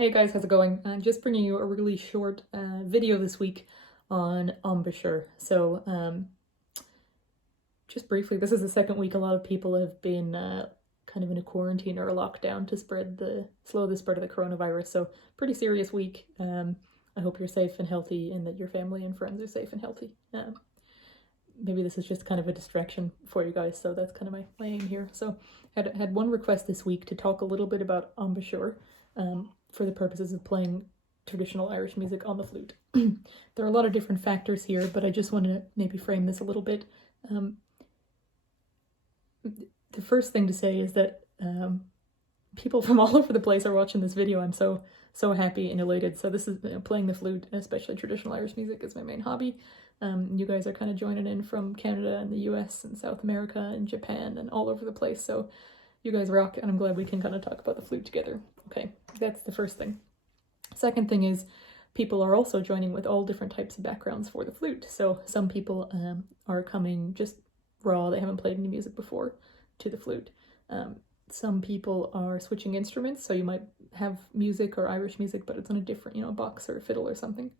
Hey guys, how's it going? I'm just bringing you a really short video this week on embouchure. Just briefly, this is the second week a lot of people have been kind of in a quarantine or a lockdown to slow the spread of the coronavirus. So pretty serious week. I hope you're safe and healthy and that your family and friends are safe and healthy. Maybe this is just kind of a distraction for you guys, so that's kind of my aim here. So had one request this week to talk a little bit about embouchure. For the purposes of playing traditional Irish music on the flute. There are a lot of different factors here, but I just want to maybe frame this a little bit. The first thing to say is that people from all over the place are watching this video. I'm so happy and elated. So this is playing the flute, especially traditional Irish music, is my main hobby. You guys are kind of joining in from Canada and the US and South America and Japan and all over the place. So you guys rock, and I'm glad we can kind of talk about the flute together. Okay, that's the first thing. Second thing is people are also joining with all different types of backgrounds for the flute. So some people are coming just raw, they haven't played any music before, to the flute. Some people are switching instruments, so you might have music or Irish music, but it's on a different, box or a fiddle or something.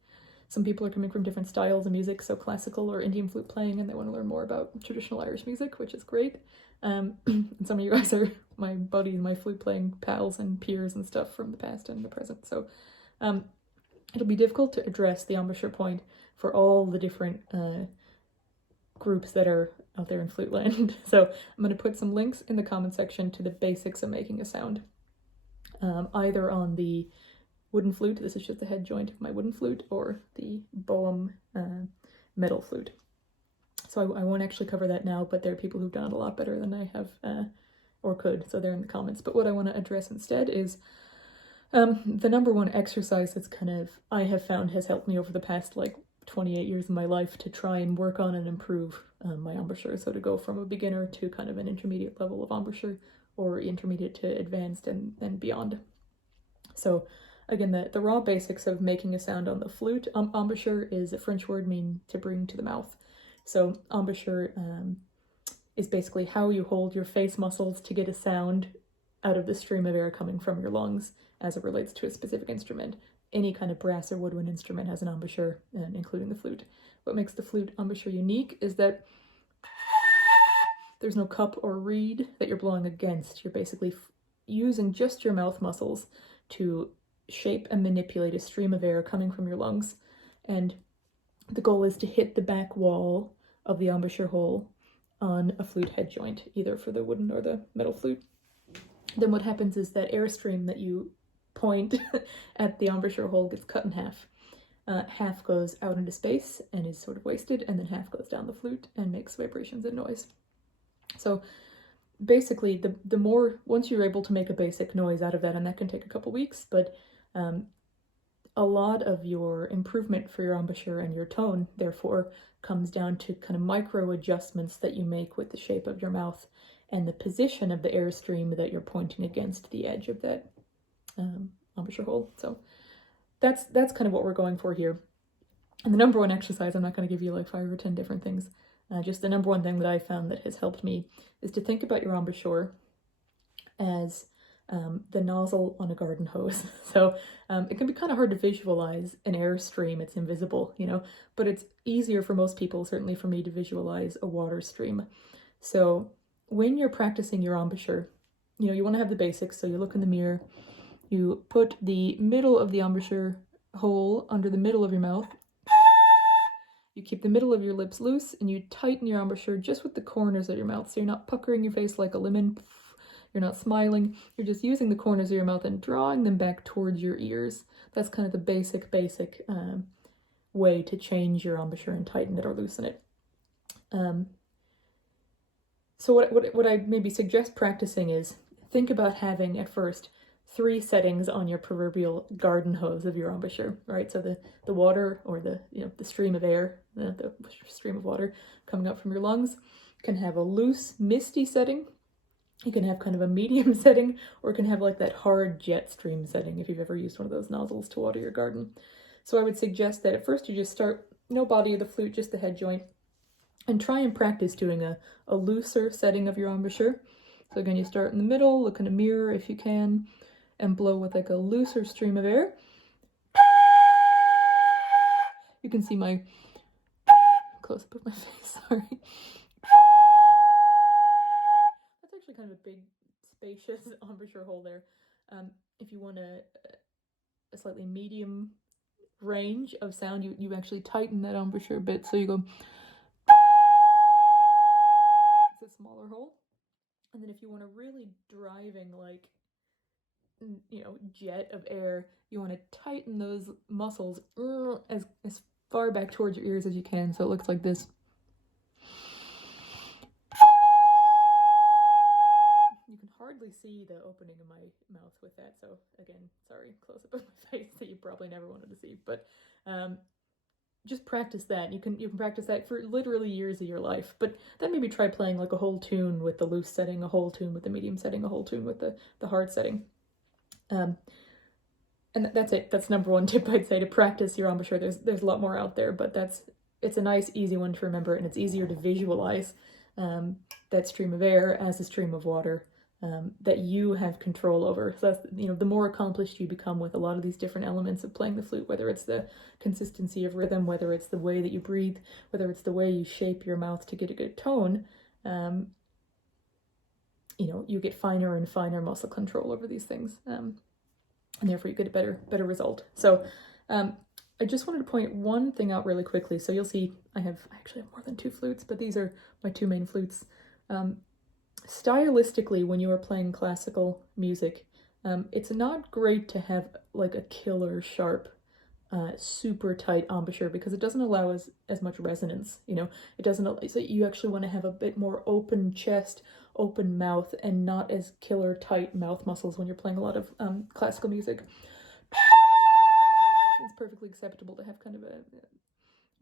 Some people are coming from different styles of music, so classical or Indian flute playing, and they want to learn more about traditional Irish music, which is great. And some of you guys are my buddies, my flute playing pals and peers and stuff from the past and the present. So it'll be difficult to address the embouchure point for all the different groups that are out there in flute land. So I'm going to put some links in the comment section to the basics of making a sound, either on the wooden flute, this is just the head joint of my wooden flute, or the Boehm metal flute. So I won't actually cover that now, but there are people who've done it a lot better than I have, or could, so they're in the comments. But what I want to address instead is the number one exercise that's I have found has helped me over the past 28 years of my life to try and work on and improve my embouchure. So to go from a beginner to kind of an intermediate level of embouchure, or intermediate to advanced and beyond. So again, the raw basics of making a sound on the flute. Embouchure is a French word meaning to bring to the mouth. So embouchure is basically how you hold your face muscles to get a sound out of the stream of air coming from your lungs as it relates to a specific instrument. Any kind of brass or woodwind instrument has an embouchure, including the flute. What makes the flute embouchure unique is that there's no cup or reed that you're blowing against. You're basically using just your mouth muscles to shape and manipulate a stream of air coming from your lungs, and the goal is to hit the back wall of the embouchure hole on a flute head joint, either for the wooden or the metal flute. Then what happens is that airstream that you point at the embouchure hole gets cut in half. Half goes out into space and is sort of wasted, and then half goes down the flute and makes vibrations and noise. So basically, the more, once you're able to make a basic noise out of that, and that can take a couple weeks, but a lot of your improvement for your embouchure and your tone, therefore, comes down to kind of micro adjustments that you make with the shape of your mouth and the position of the airstream that you're pointing against the edge of that embouchure hole. So that's kind of what we're going for here. And the number one exercise, I'm not going to give you 5 or 10 different things. Just the number one thing that I found that has helped me is to think about your embouchure as the nozzle on a garden hose. So it can be kind of hard to visualize an airstream. It's invisible, but it's easier for most people, certainly for me, to visualize a water stream. So when you're practicing your embouchure, you want to have the basics. So you look in the mirror, you put the middle of the embouchure hole under the middle of your mouth. You keep the middle of your lips loose, and you tighten your embouchure just with the corners of your mouth. So you're not puckering your face like a lemon. You're not smiling. You're just using the corners of your mouth and drawing them back towards your ears. That's kind of the basic way to change your embouchure and tighten it or loosen it. So what I maybe suggest practicing is think about having at first 3 settings on your proverbial garden hose of your embouchure, right? So the water, or the stream of air, the stream of water coming up from your lungs, can have a loose, misty setting. You can have kind of a medium setting, or it can have that hard jet stream setting if you've ever used one of those nozzles to water your garden. So I would suggest that at first you just start, no body of the flute, just the head joint, and try and practice doing a looser setting of your embouchure. So again, you start in the middle, look in a mirror if you can, and blow with like a looser stream of air. You can see my close up of my face, sorry. That's actually kind of a big, spacious embouchure hole there. If you want a slightly medium range of sound, you actually tighten that embouchure a bit, so you go. It's a smaller hole. And then if you want a really driving, like, you know, jet of air, you want to tighten those muscles as far back towards your ears as you can, so it looks like this. You can hardly see the opening of my mouth with that, so again, sorry, close up of my face that you probably never wanted to see, but just practice that. You can practice that for literally years of your life, but then maybe try playing like a whole tune with the loose setting, a whole tune with the medium setting, a whole tune with the hard setting. And that's it. That's number one tip I'd say, to practice your embouchure. There's a lot more out there, but it's a nice, easy one to remember, and it's easier to visualize that stream of air as a stream of water that you have control over. So that's, you know, the more accomplished you become with a lot of these different elements of playing the flute, whether it's the consistency of rhythm, whether it's the way that you breathe, whether it's the way you shape your mouth to get a good tone, you know, you get finer and finer muscle control over these things. And therefore you get a better result. So I just wanted to point one thing out really quickly. So you'll see I actually have more than 2 flutes, but these are my 2 main flutes. Stylistically, when you are playing classical music, it's not great to have like a killer sharp, super tight embouchure, because it doesn't allow as much resonance. You know, it doesn't. So you actually want to have a bit more open chest, open mouth, and not as killer tight mouth muscles when you're playing a lot of classical music. It's perfectly acceptable to have kind of a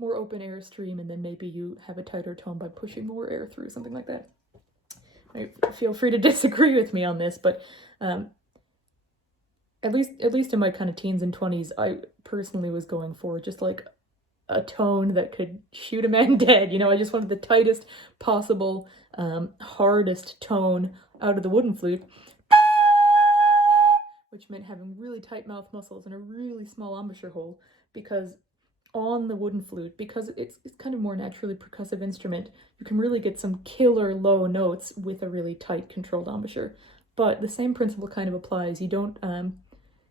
more open air stream, and then maybe you have a tighter tone by pushing more air through, something like that. Feel free to disagree with me on this, but at least in my kind of teens and 20s, I personally was going for just like a tone that could shoot a man dead. You know, I just wanted the tightest possible, hardest tone out of the wooden flute, which meant having really tight mouth muscles and a really small embouchure hole, because on the wooden flute, because it's kind of more naturally percussive instrument, you can really get some killer low notes with a really tight controlled embouchure. But the same principle kind of applies. You don't, and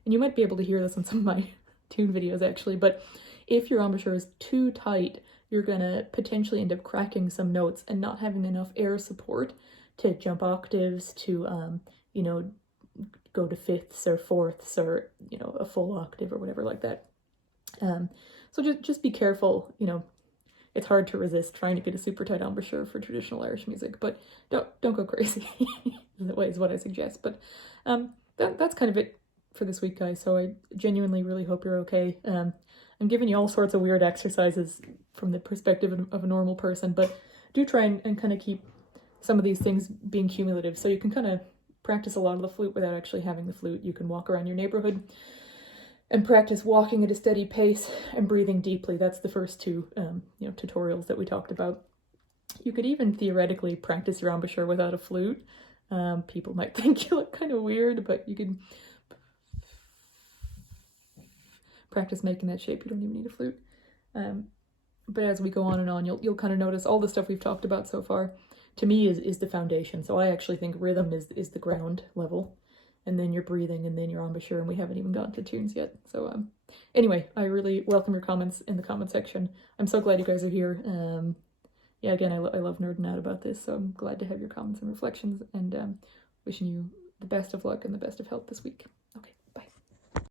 you might be able to hear this on some of my tune videos actually, but if your embouchure is too tight, you're gonna potentially end up cracking some notes and not having enough air support to jump octaves, to, you know, go to fifths or fourths, or, you know, a full octave or whatever like that. So just be careful. You know, it's hard to resist trying to get a super tight embouchure for traditional Irish music, but don't go crazy. Is what I suggest. But that's kind of it for this week, guys. So I genuinely really hope you're okay. I'm giving you all sorts of weird exercises from the perspective of a normal person, but do try and kind of keep some of these things being cumulative, so you can kind of practice a lot of the flute without actually having the flute. You can walk around your neighborhood and practice walking at a steady pace and breathing deeply. That's the first 2 you know, tutorials that we talked about. You could even theoretically practice your embouchure without a flute. People might think you look kind of weird, but you can practice making that shape. You don't even need a flute. But as we go on and on, you'll kind of notice all the stuff we've talked about so far, to me, is the foundation. So I actually think rhythm is the ground level, and then your breathing, and then your embouchure, and we haven't even gotten to tunes yet. So anyway, I really welcome your comments in the comment section. I'm so glad you guys are here. Yeah, again, I love nerding out about this, so I'm glad to have your comments and reflections, and wishing you the best of luck and the best of health this week. Okay.